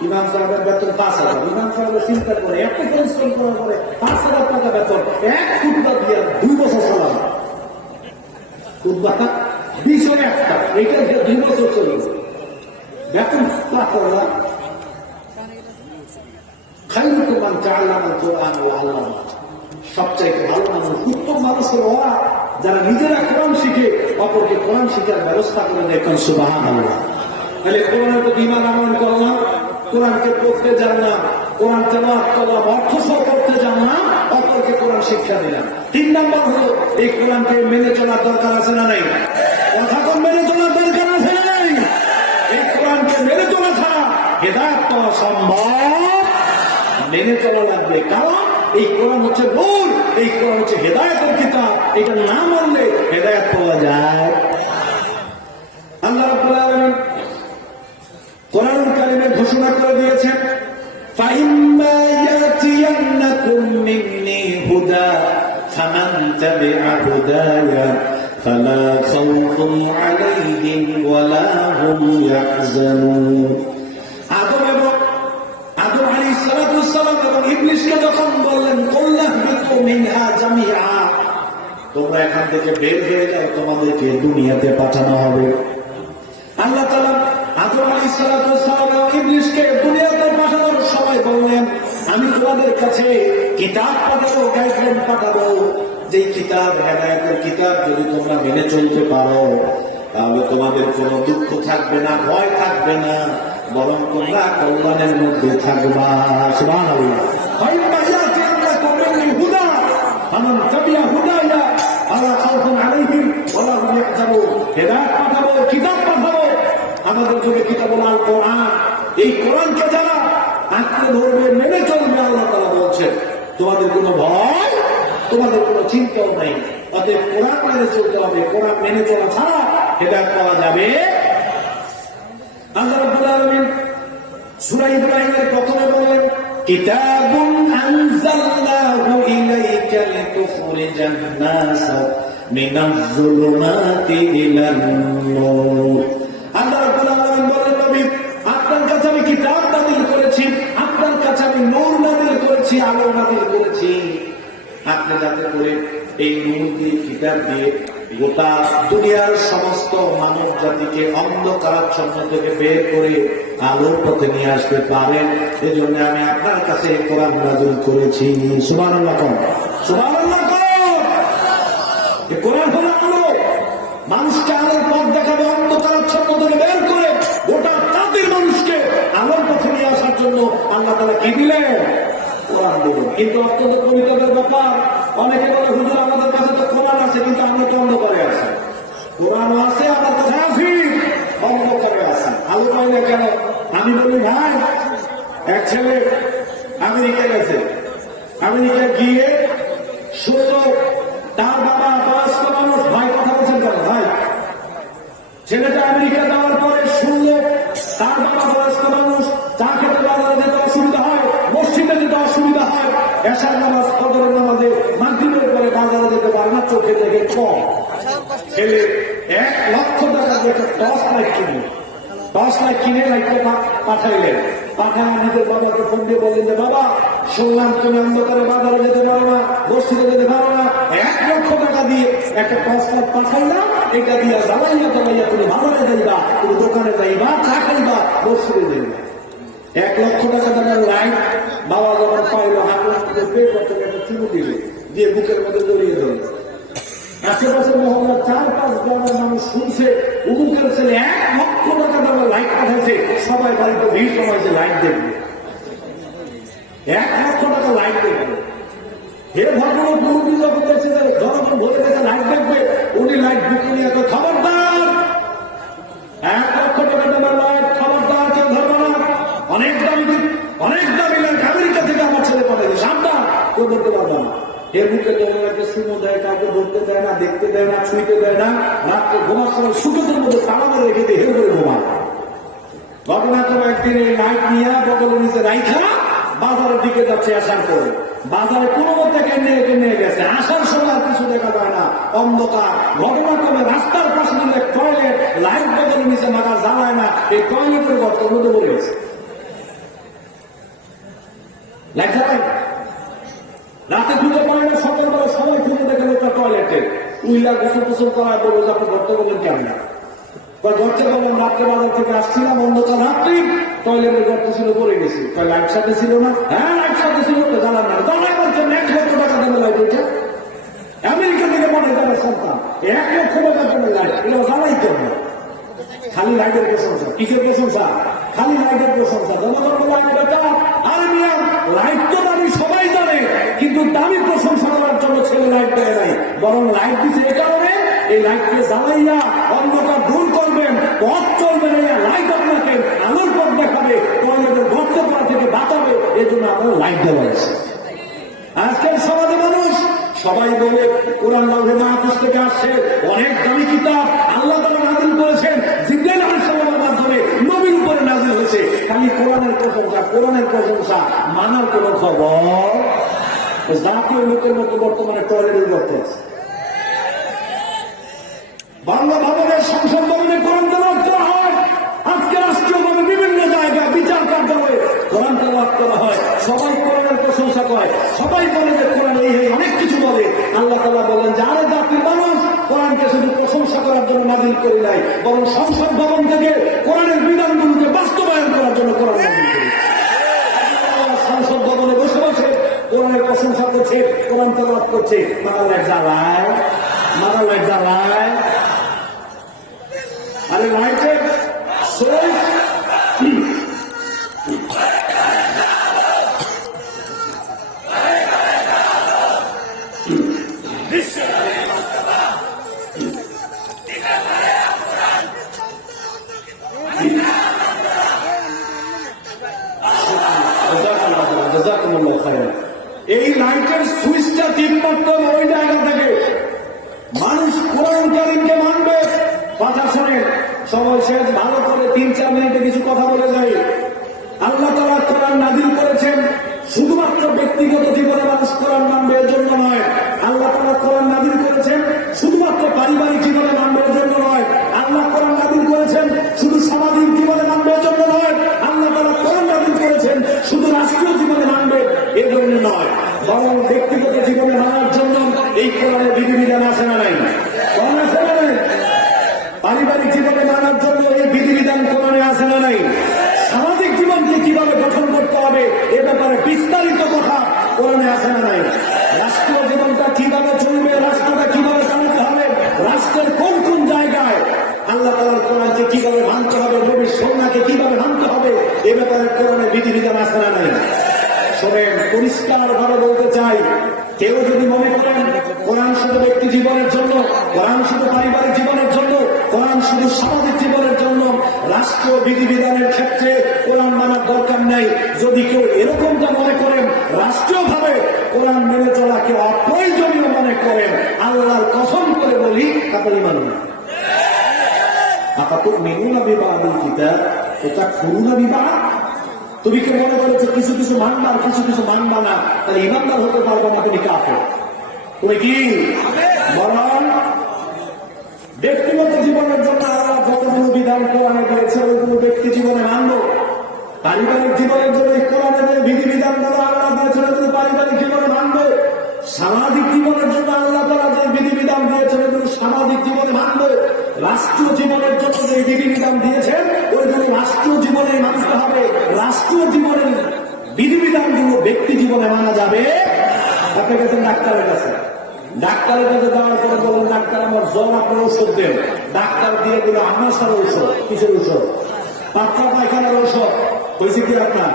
ইমাম সাহেবের বেতন 5,000, ইমাম সাহেবের চিন্তা করে এত পরিশ্রম করার পরে 5,000 টাকা বেতন, 1 খুতবা দিয়ে 2 বছর চালান। খুতবা 20-1টা, এইটা দিয়ে 2 বছর চলবে। বেতন খায়রুকুম মান তাআল্লামাল কোরআন ওয়া আল্লামা। সবচাইতে ভালো মানুষ, উত্তম মানুষ হলো ওরা যারা নিজেরা কোরআন শিখে অপরকে কোরআন শিখার ব্যবস্থা করে দেখেন। সুবহানাল্লাহ। তাহলে কোরআনের প্রতি ঈমান আনয়ন করলাম, কোরআনকে পড়তে জানলাম, কোরআন তেলাওয়াত করলাম, অর্থ সহ পড়তে জানলাম, অপরকে কোরআন শিক্ষা দিলাম। 3 নম্বর হলো এই কোরআনকে মেনে চলার দরকার আছে না নাই? কথা কোন মেনে চলার দরকার আছে না নাই? এই কোরআনকে মেনে চলা ছাড়া হেদায়েত পাওয়া সম্ভব মেনে চলা লাগবে। কারণ এই কোরআন হচ্ছে নূর, এই কোরআন হচ্ছে হেদায়েতের কিতাব। এটা না মানলে হেদায়েত পাওয়া যায়। আল্লাহ রাব্বুল আলামিন কোরআন কারিমে ঘোষণা করে দিয়েছেন, ফাইম্মা ইয়াতিয়ান্নাকুম মিন্নি হুদা ফামান তাবিআ হুদায়া ফালা খাউফুন আলাইহিম ওয়ালা হুম ইয়াহজানুন। আদম আলাইহিস সালাম এবং ইবলিসকে যখন বললেন কুল্লাহবিতু মিনহা জামিআ, তোমরা এখান থেকে বের হয়ে যাও, তোমাদেরকে দুনিয়াতে পাঠানো হবে। আল্লাহ তাআলা আদম আলাইহিস সালাম এবং ইবলিসকে দুনিয়াতে পাঠানোর সময় বললেন, আমি তোমাদের কাছে কিতাব পাঠাবো, গাইডলাইন পাঠাবো, যেই কিতাব হেদায়েতের কিতাব যদি তোমরা মেনে চলতে পারো তাহলে তোমাদের কোনো দুঃখ থাকবে না, ভয় থাকবে না, বরং তোমরা কল্যাণের মধ্যে থাকবা। সুবহানাল্লাহ। ফাইম্মা ইয়াতিয়ান্নাকুম মিন্নি হুদা ফামান তাবিআ হুদায়া ফালা খাউফুন আলাইহিম ওয়ালা হুম ইয়াহজানুন। হেদায়েত পাঠাবো, কিতাব পাঠাবো, আমাদের যুগে কিতাব আল কোরআন। এই কোরআনকে যারা আঁকড়ে ধরবে, মেনে চলবে, আল্লাহ তাআলা বলছেন তোমাদের কোনো ভয়, তোমাদের কোনো চিন্তাও নাই। অতএব কোরআন মেনে চলতে হবে। কোরআন মেনে চলা ছাড়া হেদায়েত পাওয়া যাবে। আল্লাহ রাব্বুল আলামিন সূরা ইব্রাহিমের প্রথমে বলেন, কিতাবুন আনজালনাহু ইলাইকা লিতুখরিজান নাস মিনাজ যুলুমাতি ইলান নূর। আল্লাহ রাব্বুল আলামিন বলেন, নবী আপনার কাছে আমি কিতাব নাযিল করেছি, আপনার কাছে আমি নূর নাযিল করেছি, আলো নাযিল করেছি, আপনি যাতে করে এই নূর দিয়ে, কিতাব দিয়ে গোটা দুনিয়ার সমস্ত মানব জাতিকে অন্ধকারাচ্ছন্ন থেকে বের করে আলোর পথে নিয়ে আসতে পারেন। এই জন্য আমি আপনার কাছে কোরআন নাযিল করেছি। সুবহানাল্লাহ। সুবহানাল্লাহ। কোরআন হলো আলো, মানুষকে আলোর পথ দেখাবে, অন্ধকারাচ্ছন্ন থেকে বের করে গোটা জাতির মানুষকে আলোর পথে নিয়ে আসার জন্য আল্লাহ তাআলা কি দিলেন? কোরআন দিলেন। কিন্তু অত্যন্ত পরিতাপের ব্যাপার, অনেকে বলে হুজুর আমাদের কাছে তো কোরআন আছে কিন্তু আমরা তো অন্ধকারে আছি। কোরআন আছে, আমরা কোথায় আছি? অন্ধকারে আছি। আলো পাই না কেন? আমি বলি ভাই, এক ছেলে আমেরিকা গেছে, আমেরিকা গিয়ে শুনলো তার বাবা বয়স্ক মানুষ। ভাই কথা বলছেন কেন ভাই? ছেলেটা আমেরিকা যাওয়ার পরে শুনলো তার বাবা বয়স্ক মানুষ, চা খেতে বাজারে যেতে অসুবিধা হয়, মসজিদে যেতে অসুবিধা হয়, এশার নামাজ, ফজরের নামাজে, মাগরিবের পরে বাজারে যেতে পারে না, চোখে দেখে কম। ছেলে 1 লক্ষ টাকা দিয়ে টর্চ লাইট কিনল, টর্চ লাইট কিনে লাইটটা পাঠাইলেন। পাঠায় নিজের বাবাকে ফোন দিয়ে বললেন যে বাবা শুনলাম তুমি অন্ধকারে বাজারে যেতে পারো না, মসজিদে যেতে পারো না, 1 লক্ষ টাকা দিয়ে একটা টর্চ লাইট পাঠাইলাম, এটা দিয়ে জ্বালাইয়া জ্বালাইয়া তুমি বাজারে যাইবা, তুমি দোকানে যাইবা, চা খাইবা, মসজিদে যাইবা। 1 লক্ষ টাকা দামের লাইট বাবা যখন পাইল, হাতে পে করতে একটা চুমু দিলে, দিয়ে বুকের মধ্যে জড়িয়ে ধরল। আশেপাশে মহল্লার 4-5 গ্রামের মানুষ শুনছে উমুকের ছেলে 1 লক্ষ টাকা দামের লাইট পাঠাইছে, সবাই বাড়িতে ভিড় জমাইছে লাইট দেখবে। 1 লক্ষ টাকা লাইট দেখবে। হে ভদ্রলোক মুরব্বী যখন দেখছে যে জনগণ ভরে গেছে লাইট দেখবে, উনি লাইট বুকে নিয়ে তো খবরদার, 1 লক্ষ টাকা দামের লাইট, খবরদার কেউ ধরবে না, অনেক দামি লাইট আমেরিকা থেকে আমার ছেলে পাঠাইছে, সাবধান, কেউ ধরতে পারবে না। এর মুখে দৌড়াকে শুনো দেয়, কাউকে ধরতে দেয় না, দেখতে দেয় না, ছুঁইতে দেয় না, রাত্রে ঘুমার সময় সুখের মধ্যে তালা মেরে রেখে দিয়ে হেউ করে ঘুমায়। ঘটনাক্রমে একদিন এই লাইট নিয়ে বদলে নিচে রাইখা বাজারের দিকে যাচ্ছে আসার করে, বাজারে কোনো মধ্যে কেন্দ্রে গেছে, আসার সময় আর কিছু দেখা যায় না, অন্ধকার। ঘটনাক্রমে রাস্তার পাশে দিলে টয়লেট, লাইট বদলে নিচে মাথা জ্বালায় না, এই টয়লেটের গর্তের মধ্যে পড়ে গেছে, লাইট জ্বালায় না। রাতে খুঁজে পায় না, সকালবেলা সবাই খুঁজে দেখেন একটা টয়লেটে উইলা গোসল করায় বলবো যে আপনি ঘরতে বললেন কেমন না, ঘরতে বললেন রাত্রে বাজার থেকে আসছিলাম, অন্ধকার রাত্রি, টয়লেটের গর্তে ছিল, পড়ে গেছি। লাইট সাথে ছিল না? হ্যাঁ লাইট সাথে ছিল, জ্বালান না, জ্বালাই বলছেন 1 লক্ষ টাকা দেবে লাইট। ওইটা আমেরিকা থেকে মনে যাবে সন্তান, 1 লক্ষ টাকা দেবে লাইট, এটা জ্বালাইতে হবে। খালি লাইটের প্রশংসা, কিসের প্রশংসা? খালি লাইটের প্রশংসা। জনগণ আরে মিয়া লাইট তো দামি, সবাই জানে, কিন্তু দামি প্রশংসা করার জন্য ছেলে লাইট দেয় নাই, বরং লাইট দিচ্ছে এই কারণে এই লাইটকে জ্বালাইয়া অন্ধকার দূর করবেন, পথ চলবেন, লাইট আপনাকে আলোর পথ দেখাবে, টয়লেটের গর্ত করা থেকে বাঁচাবে, এই জন্য আপনার লাইট মাইক দেওয়া হয়েছে। আজকের সমাজে মানুষ সবাই বলে কোরআন লাভে মাহফিজ থেকে আসছে, অনেক দামি কিতাব আল্লাহ তাআলা নাযিল করেছেন, জিবরাইল আলাইহিস সালামের মাধ্যমে নবীর উপরে নাযিল হয়েছে। খালি কোরআনের প্রশংসা মানার কোন খবর। জাতীয় লোকের মতো বর্তমানে টয়লেটের করতে আছে। বাংলা ভবনের সংসদ ভবনে কোরআন তেলাওয়াত করা হয়, আজকে রাষ্ট্রীয়ভাবে বিভিন্ন জায়গায় বিচার কার্যালয়ে কোরআন তেলাওয়াত করা হয়। সবাই কোরআনের প্রশংসা করে, সবাই বলে যে কোরআন এই অনেক কিছু বলে। আল্লাহ তাআলা বলেন যে আরে জাতির মানুষ, কোরআনকে শুধু প্রশংসা করার জন্য নাযিল করি নাই, বরং সংসদ ভবন থেকে কোরআনের বিধানগুলোকে বাস্তবায়ন করার জন্য কোরআন নাযিল করি। সংসদ ভবনে বসে বসে কোরআনের প্রশংসা করছে, কোরআন তেলাওয়াত করছে। মারা জ্বালায় আরে লাইটের সোর্স এই লাইটের সুইচটা ঠিক করতে ওই জায়গা থেকে মানুষ কোরআন কারীমকে মানবে। কথা শোনেন, সময় শেষ, ভালো করে 3-4 মিনিটে কিছু কথা বলে যাই। আল্লাহ তাআলা কোরআন নাযিল করেছেন শুধুমাত্র ব্যক্তিগত জীবনে মানুষ কোরআন মানবে এর জন্য নয়। আল্লাহ তাআলা কোরআন নাযিল করেছেন শুধুমাত্র পারিবারিক জীবনে মানবে এর জন্য নয়। আল্লাহ কোরআন নাযিল করেছেন শুধু সামাজিক জীবনে মানবে এর জন্য নয়। আল্লাহ তাআলা কোরআন নাযিল করেছেন শুধু রাষ্ট্রীয় জীবনে মানবে এর জন্য নয়, বরং ব্যক্তিগত জীবনে মানার জন্য এই কোরআনের বিধিবিধান আছে না নাই? কোরআন আছে না নাই? পারিবারিক জীবনে মানার জন্য এই বিধিবিধান কোরআনে আছে না নাই? সামাজিক জীবনকে কিভাবে গঠন করতে হবে এ ব্যাপারে বিস্তারিত কথা কোরআনে আছে না নাই? রাষ্ট্রীয় জীবনটা কিভাবে চলবে, রাষ্ট্রটা কিভাবে চালাতে হবে, রাষ্ট্রের কোন কোন জায়গায় আল্লাহ তাআলার কোরআনকে কিভাবে মানতে হবে, নবীর সুন্নাহকে কিভাবে মানতে হবে এ ব্যাপারে কোরআনে বিধিবিধান আছে না নাই? শোনেন, পরিষ্কার ভাবে বলতে চাই, কেউ যদি মনে করেন কোরআন শুধু ব্যক্তি জীবনের জন্য, কোরআন শুধু পারিবারিক জীবনের জন্য, কোরআন শুধু সামাজিক জীবনের জন্য, রাষ্ট্রীয় বিধিবিধানের ক্ষেত্রে কোরআন মানার দরকার নেই, যদি কেউ এরকমটা মনে করেন, রাষ্ট্রীয়ভাবে কোরআন মেনে চলাকে অপ্রয়োজনীয় মনে করেন, আল্লাহর কসম করে বলি তাদের ইমান নেই। আতাতুমিনুনা বিবাদিল কিতাব ওয়া তাকফুরুনা বিবাদ। তুমি কি মনে করেছো কিছু কিছু মানবা আর কিছু কিছু মানবা না, তাহলে ইমানদার হতে পারবে না, তুমি কাফের। তুমি কি বরং ব্যক্তিগত জীবনের জন্য আল্লাহ যতগুলো বিধান কোরআনে দিয়েছে ওইগুলো ব্যক্তি জীবনে মানবো। পারিবারিক জীবনের জন্য কোরআনে যে বিধিবিধান গুলো আল্লাহ দিয়েছেন ওইগুলো পারিবারিক জীবনে মানবে। সামাজিক জীবনের জন্য আল্লাহ তাআলা যে বিধিবিধান দিয়েছেন ওইগুলো সামাজিক জীবনে মানবে। রাষ্ট্রীয় জীবনের জন্য যে বিধিবিধান দিয়েছেন ওইগুলো রাষ্ট্রীয় জীবনে মানতে হবে। রাষ্ট্রীয় জীবনের বিধিবিধানগুলো ব্যক্তি জীবনে মানা যাবে। আপনি গেছেন ডাক্তারের কাছে, ডাক্তারের কাছে যাওয়ার পরে বলুন ডাক্তার আমার জ্বর, আপনার ঔষধ দেন। ডাক্তার দিয়ে দিল আমাশার ঔষধ। কিসের ঔষধ? পাতলা পায়খানার ঔষধ। হয়েছে কি আপনার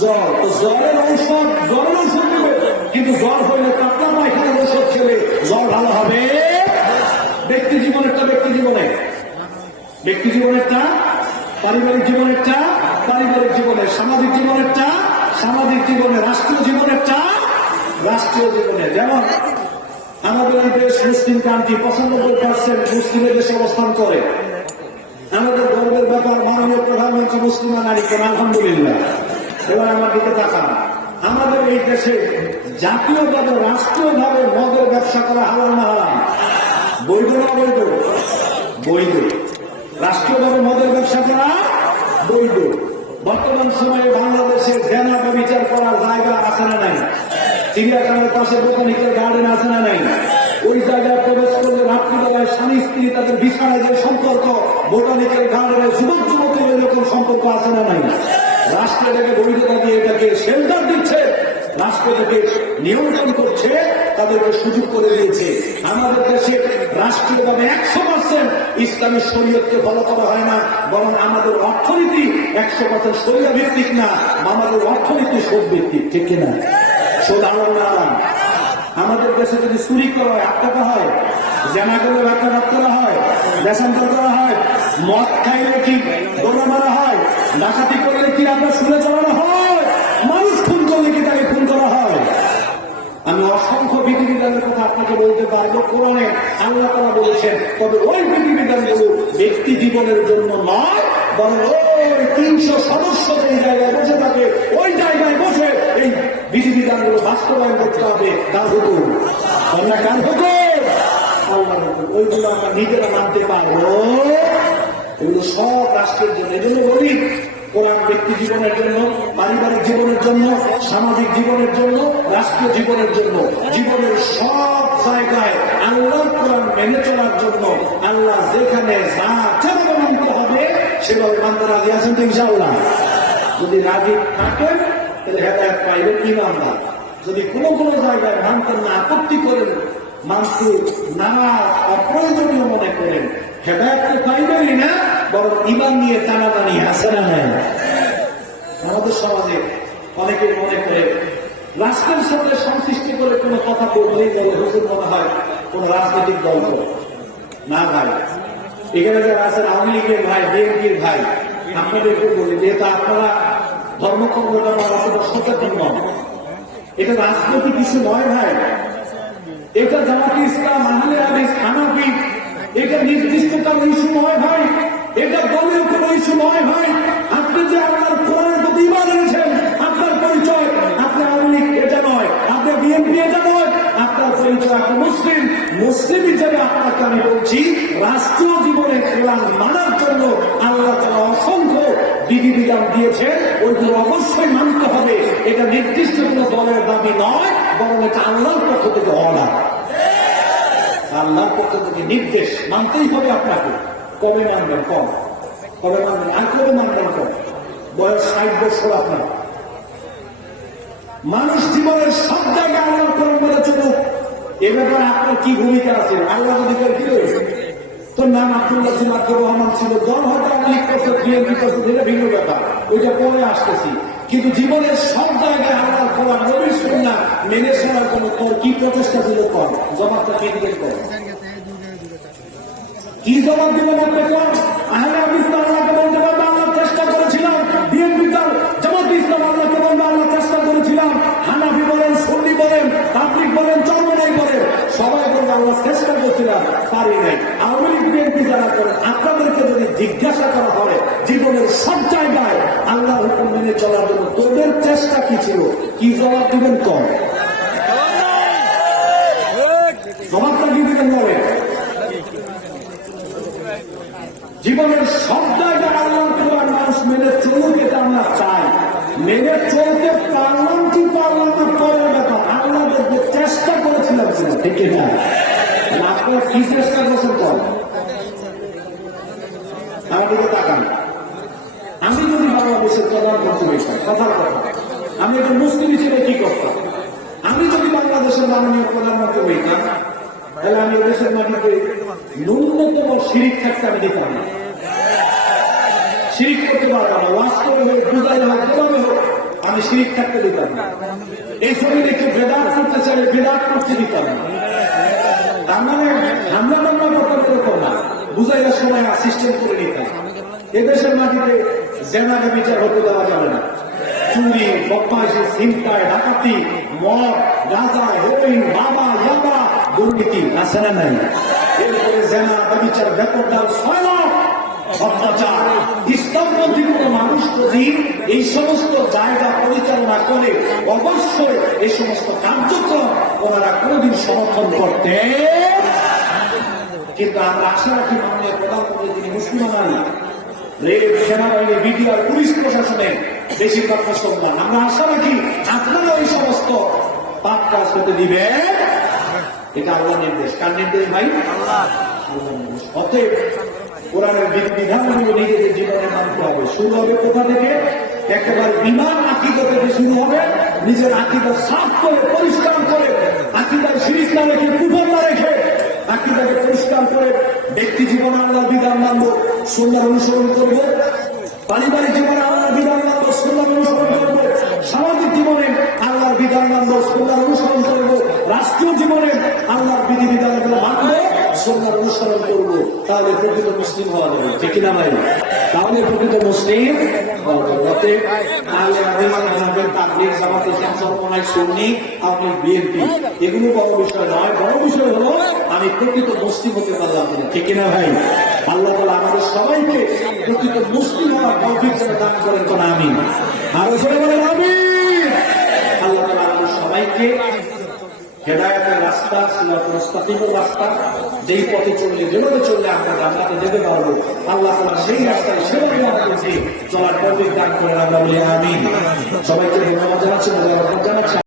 জ্বর? তো জ্বরের ঔষধ দেবে, কিন্তু জ্বর হইলে পাতলা পায়খানার ঔষধ খেলে জ্বর ভালো হবে? ব্যক্তি জীবনেরটা ব্যক্তি জীবনে, ব্যক্তি জীবনেরটা পারিবারিক জীবনেরটা পারিবারিক জীবনে, সামাজিক জীবনেরটা সামাজিক জীবনে, রাষ্ট্রীয় জীবনেরটা রাষ্ট্রীয় জীবনে। যেমন আমাদের এই দেশ মুসলিম কান্ট্রি, 95% মুসলিমের দেশে অবস্থান করে। আমাদের গর্বের ব্যাপার, মাননীয় প্রধানমন্ত্রী মুসলিমা নারী কেন, আলহামদুলিল্লাহ। এবার আমার দিকে তাকান, আমাদের এই দেশে জাতীয়ভাবে রাষ্ট্রীয়ভাবে মদের ব্যবসা করা হারাম না হারাম? বৈধ না অবৈধ? বৈধ। রাষ্ট্রীয়ভাবে মদের ব্যবসা করা বৈধ। বর্তমান সময়ে বাংলাদেশে জেনা বা বিচার করার জায়গা আছে না নাই? চিড়িয়াখানার পাশে বোটানিক্যাল গার্ডেন আছে না নাই? ওই জায়গায় প্রবেশ করলে রাত্রিবেলায় স্বামী স্ত্রী তাদের বিছানায় যে সম্পর্ক, বোটানিক্যাল গার্ডেনের যুবক যুবতীর এরকম সম্পর্ক আছে না নাই? রাষ্ট্র এটাকে বৈধতা দিয়ে এটাকে শেল্টার দিচ্ছে, রাষ্ট্র এটাকে নিয়ন্ত্রণ করছে, তাদেরকে সুযোগ করে দিয়েছে। আমাদের দেশে রাষ্ট্রীয়ভাবে 100% ইসলামী শরীয়তকে ফলো করা হয় না, বরং আমাদের অর্থনীতি 100% শরীয়ত ভিত্তিক না, আমাদের অর্থনীতি সুদ ভিত্তিক। ঠিক কিনা? সুদ হালাল না হারাম? আমাদের দেশে যদি চুরি করা হয়, আটকাতে হয়, জেনা করলে রাখাঘাত করা হয়, দেশান্তর করা হয়, মদ খাইলে কি গোলা মারা হয়, ডাকাতি করলে কি আমরা শুনে চলানো হয়, মানুষ খুন করলে কি তাকে হয়? আমি অসংখ্য বিধিবিধানের কথা আপনাকে বলতে পারবো। কোরআনে আল্লাহ তাআলা বলেছেন, তবে ওই বিধিবিধানগুলো ব্যক্তি জীবনের জন্য নয়, বরং ওই 300 সদস্য যেই জায়গায় বসে থাকে ওই জায়গায় বসে এই বিধিবিধানগুলো বাস্তবায়ন করতে হবে। কার হুকুম? আমরা কার হুকুম? আল্লাহর হুকুম। ওইগুলো আমরা নিজেরা মানতে পারবো? এগুলো সব রাষ্ট্রের জন্য। এই জন্য বলি, কোরআন ব্যক্তি জীবনের জন্য, পারিবারিক জীবনের জন্য, সামাজিক জীবনের জন্য, রাষ্ট্রীয় জীবনের জন্য, জীবনের সব জায়গায় আল্লাহর কোরআন মেনে চলার জন্য আল্লাহ যেখানে যা যেভাবে মানতে হবে সেভাবে মানতে রাজি আছেন তো ইনশাআল্লাহ? যদি রাজি থাকেন তাহলে হেদায়েত পাইবেন ইমানদার। যদি কোনো কোনো জায়গায় মানতে না, আপত্তি করেন, মানতে না অপ্রয়োজনীয় মনে করেন, হেদায়েত তো পাইবেনই না, বরং ইমান নিয়ে টানাটানি আছে না নাই? আমাদের সমাজে অনেকে মনে করে রাষ্ট্রের সাথে সংশ্লিষ্ট করে কোনো কথা বললেই বলে হুজুর মনে হয় কোন রাজনৈতিক দল না। ভাই, এখানে যারা আছেন আওয়ামী লীগের ভাই, বিএনপির ভাই, আপনাদেরকে বলি, যেহেতু আপনারা ধর্মকর্মটা অতটা সচেতন নন, এটা রাজনৈতিক কিছু নয় ভাই। এটা জামাতে ইসলাম, আহলে হাদিস, হানাফি, এটা নির্দিষ্ট কারো ইস্যু নয় ভাই। এটা দলীয় কোন ইস্যু নয় ভাই। আপনি যে আল্লাহর কোরআনের প্রতি ঈমান এনেছেন, আপনার পরিচয় আপনি আওয়ামী লীগ এটা নয়, আপনি বিএনপি এটা নয়, আপনার পরিচয় আপনি মুসলিম। মুসলিম হিসেবে আপনাকে আমি বলছি, রাষ্ট্রীয় জীবনে কোরআন মানার জন্য আল্লাহ তাআলা অসংখ্য বিধিবিধান দিয়েছেন, ওইগুলো অবশ্যই মানতে হবে। এটা নির্দিষ্ট কোন দলের দাবি নয়, বরং এটা আল্লাহর পক্ষ থেকে অর্ডার, আল্লাহর পক্ষ থেকে নির্দেশ। মানতেই হবে আপনাকে। কবে মানবেন? কবে মানবেন? আর কবে মানবেন? বয়স 60 বছর আপনার। মানুষ জীবনের সব জায়গায় আল্লাহর কোরআন মেনে চলুক, এ ব্যাপারে আপনার কি ভূমিকা আছে? আল্লাহ অধিকার কি রয়েছে? তোর নাম আব্দুল্লাহ ছিল, আব্দুর রহমান ছিল, দল হয়তো আওয়ামী করছে, বিএনপি করছে, এটা ভিন্ন ব্যাপার, ওইটা পরে আসতেছি। কিন্তু জীবনের সব জায়গায় আল্লাহর কোরআন, নবীর সুন্নাহ মেনে চলার জন্য তোর কি প্রচেষ্টা ছিল? কর, জবাবটা কে দিবেন? কর, কি জবাব দিবেন? আপনি কর। আহলে হাদিস আল্লাহকে বলতে পারবে আল্লাহ চেষ্টা করেছিলাম, বিএনপি দল, জামাতে ইসলাম আল্লাহকে বলবে আল্লাহ চেষ্টা করেছিলাম, হানাফি বলেন, সুন্নি বলেন, তাবলীগ বলেন, চরমনাই বলেন, সবাই বলবে আল্লাহ চেষ্টা করেছিলাম, পারি নাই। আওয়ামী লীগ বিএনপি যারা করেন, আপনাদেরকে যদি জিজ্ঞাসা করা হয় জীবনের সব জায়গায় আল্লাহর হুকুম মেনে চলার জন্য তোদের চেষ্টা কি ছিল, কি জবাব দিবেন? কম জবাবটা কি দিবেন? বলেন। জীবনের সব জায়গায় আল্লাহর কোরআন মানুষ মেনে চলুক, এটা আমরা চাই। মেনে চলতে পারলাম কি পারলাম না পরের ব্যাপার, আল্লাহ দেখবে চেষ্টা করেছিলাম কিনা, ঠিক না? আপনার কি চেষ্টা করছেন? কর, আমার দিকে তাকান। আমি যদি বাংলাদেশের প্রধানমন্ত্রী হইতাম, কথার কথা, আমি একটা মুসলিম হিসেবে কি করতাম? আমি যদি বাংলাদেশের মাননীয় প্রধানমন্ত্রী হইতাম, তাহলে আমি দেশের মাটিতে ন্যূনতম শিরিক থাকতে আমি দিতাম না। শিরিক করতে পারতাম না, ওয়াজ করে হোক, বুঝাই হোক, যেভাবে হোক, আমি শিরিক থাকতে দিতাম না। এই শরীরে একটু বেদাত করতে চাইলে বেদাত করতে দিতাম না। তার মানে হামলা মামলা করতাম এরকম না, বুঝাইয়ার সময় সিস্টেম করে নিতাম। এদেশের মাটিতে জেনাকে বিচার হতে দেওয়া যাবে না। চুরি, বদমাইশি, ছিনতাই, ডাকাতি, মদ, গাঁজা, হেরোইন, বাবা, ইয়াবা, দুর্নীতি আছে না নাই? এরপরে জেনা, ব্যভিচার, বেপরদার, ছয়লাভ, অত্যাচার। ইসলামপন্থী কোন মানুষ যদি এই সমস্ত জায়গা পরিচালনা করে, অবশ্যই এই সমস্ত কার্যক্রম ওনারা কোনদিন সমর্থন করতে। কিন্তু আমরা আশা রাখি মাননীয় প্রধানমন্ত্রী তিনি মুসলিম নারী, রেল, সেনাবাহিনী, বিডিআর, পুলিশ প্রশাসনের বেশিরভাগ মুসলমান। আমরা আশা রাখি আপনারা এই সমস্ত পাপ কাজ করতে দিবেন। এটা আল্লাহর নির্দেশ। কার নির্দেশ ভাই? আল্লাহর নির্দেশ। অতএব কোরআনের বিধানগুলো নিজেদের জীবনে মানতে হবে। শুরু হবে কোথা থেকে? একেবারে ঈমান আকীদা থেকে শুরু হবে। নিজের আকীদা সাফ করে, পরিষ্কার করে, আকীদায় শিরক না রেখে, কুফর না রেখে, আকীদাকে পরিষ্কার করে ব্যক্তি জীবনে আল্লাহর বিধান মানবো, সুন্নাহ অনুসরণ করবো। পারিবারিক জীবনে আল্লাহর বিধান মানবো, সুন্নাহ অনুসরণ করবো। সামাজিক জীবনে আল্লাহর বিধান মানবো, সুন্নাহ অনুসরণ করবো। রাষ্ট্রীয় জীবনে আল্লাহর বিধিবিধানগুলো মানবো, সুন্নাহ অনুসরণ করবো, তাহলে প্রকৃত মুসলিম হওয়া যাবে, ঠিক কিনা ভাই? তাহলে প্রকৃত মুসলিম হওয়া যাবে। অতএব তাহলে তাবলীগ, জামাত, ইসলাম, চরমনাই, সুন্নি, আপনি বিএনপি, এগুলো বড় বিষয় নয়। বড় বিষয় হলো আমি প্রকৃত মুসলিম হতে পারলাম কিনা, ঠিক কিনা ভাই? আল্লাহ তাআলা আমাদের সবাইকে প্রকৃত মুসলিম হওয়ার তৌফিক যেন দান করেন, কোন আমিন। আরো জোরে বলেন আমিন। আল্লাহ তাআলা আমাদের সবাইকে হেদায়েতের রাস্তা, সিরাতুল মুস্তাকিমের রাস্তা, যেই পথে চললে, যেভাবে চললে আমরা জান্নাতে যেতে পারবো, আল্লাহ তাআলা সেই রাস্তায় সেভাবে আমাদেরকে চলার তৌফিক দান করেন, আমরা বলি আমিন। সবাইকে ধন্যবাদ জানাচ্ছি, মোবারকবাদ জানাচ্ছি।